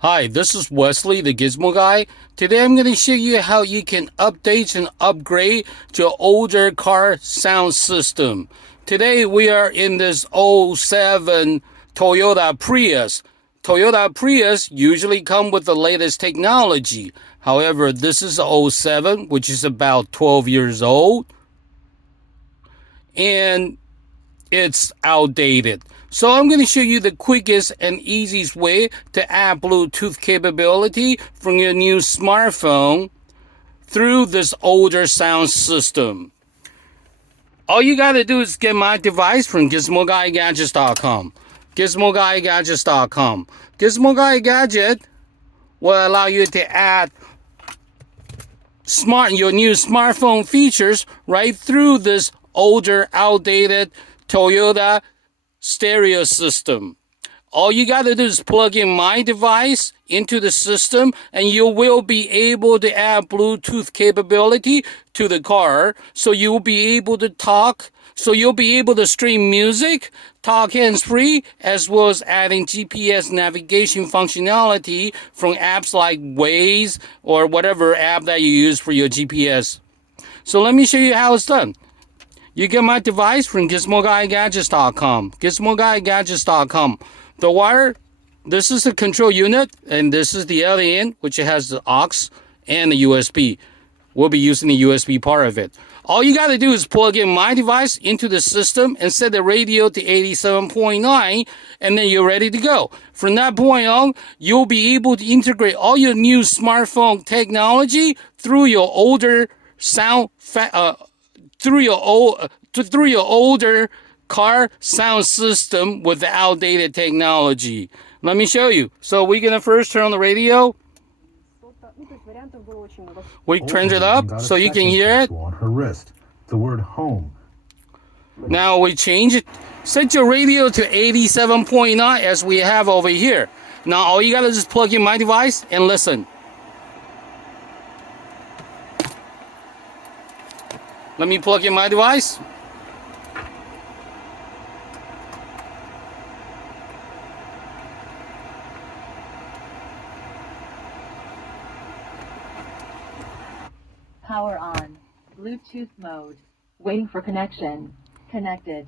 Hi, this is Wesley, the Gizmo Guy. Today I'm going to show you how you can update and upgrade your older car sound system. Today we are in this '07 Toyota Prius. Toyota Prius usually come with the latest technology. However, this is a '07, which is about 12 years old. And it's outdated. So I'm going to show you the quickest and easiest way to add Bluetooth capability from your new smartphone through this older sound system. All you got to do is get my device from GizmoGuyGadgets.com. GizmoGuyGadgets.com. Gizmo Guy Gadget will allow you to add your new smartphone features right through this older, outdated Toyota stereo system. All you got to do is plug in my device into the system and you will be able to add Bluetooth capability to the car. So you'll be able to talk. So you'll be able to stream music, talk hands-free, as well as adding GPS navigation functionality from apps like Waze or whatever app that you use for your GPS. So let me show you how it's done. You get my device from GizmoGuyGadgets.com. GizmoGuyGadgets.com. The wire, this is the control unit, and this is the other end, which has the aux and the USB. We'll be using the USB part of it. All you got to do is plug in my device into the system and set the radio to 87.9, and then you're ready to go. From that point on, you'll be able to integrate all your new smartphone technology through your older through your older car sound system with the outdated technology. Let me show you. So we're gonna first turn on the radio. We turn it up so you can hear it. On her wrist, the word home. Now we change it. Set your radio to 87.9 as we have over here. Now all you gotta just plug in my device and listen. Let me plug in my device. Power on. Bluetooth mode. Waiting for connection. Connected.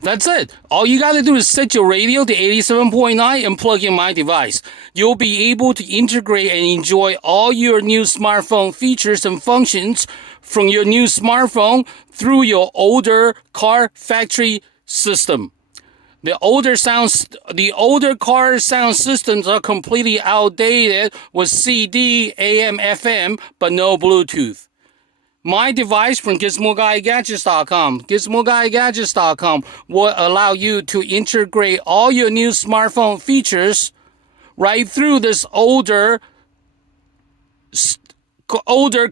That's it. All you gotta do is set your radio to 87.9 and plug in my device. You'll be able to integrate and enjoy all your new smartphone features and functions from your new smartphone through your older car factory system. The older car sound systems are completely outdated with CD, AM, FM, but no Bluetooth. My device from GizmoGuyGadgets.com. GizmoGuyGadgets.com will allow you to integrate all your new smartphone features right through this older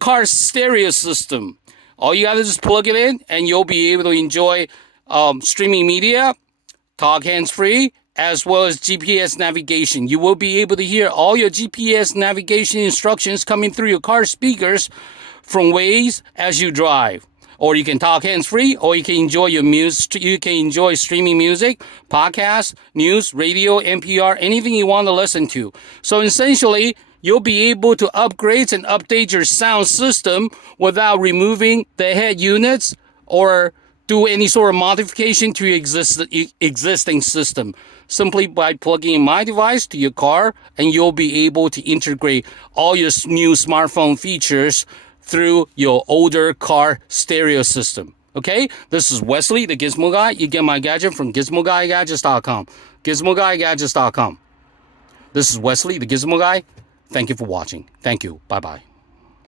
car stereo system. All you gotta do is plug it in and you'll be able to enjoy streaming media, talk hands-free, as well as GPS navigation. You will be able to hear all your GPS navigation instructions coming through your car speakers from Waze as you drive. Or you can talk hands-free, or you can enjoy your music. You can enjoy streaming music, podcasts, news, radio, NPR, anything you want to listen to. So essentially, you'll be able to upgrade and update your sound system without removing the head units or do any sort of modification to your existing system. Simply by plugging in my device to your car, and you'll be able to integrate all your new smartphone features through your older car stereo system. Okay? This is Wesley, the Gizmo Guy. You get my gadget from GizmoGuyGadgets.com. GizmoGuyGadgets.com. This is Wesley, the Gizmo Guy. Thank you for watching. Thank you. Bye-bye.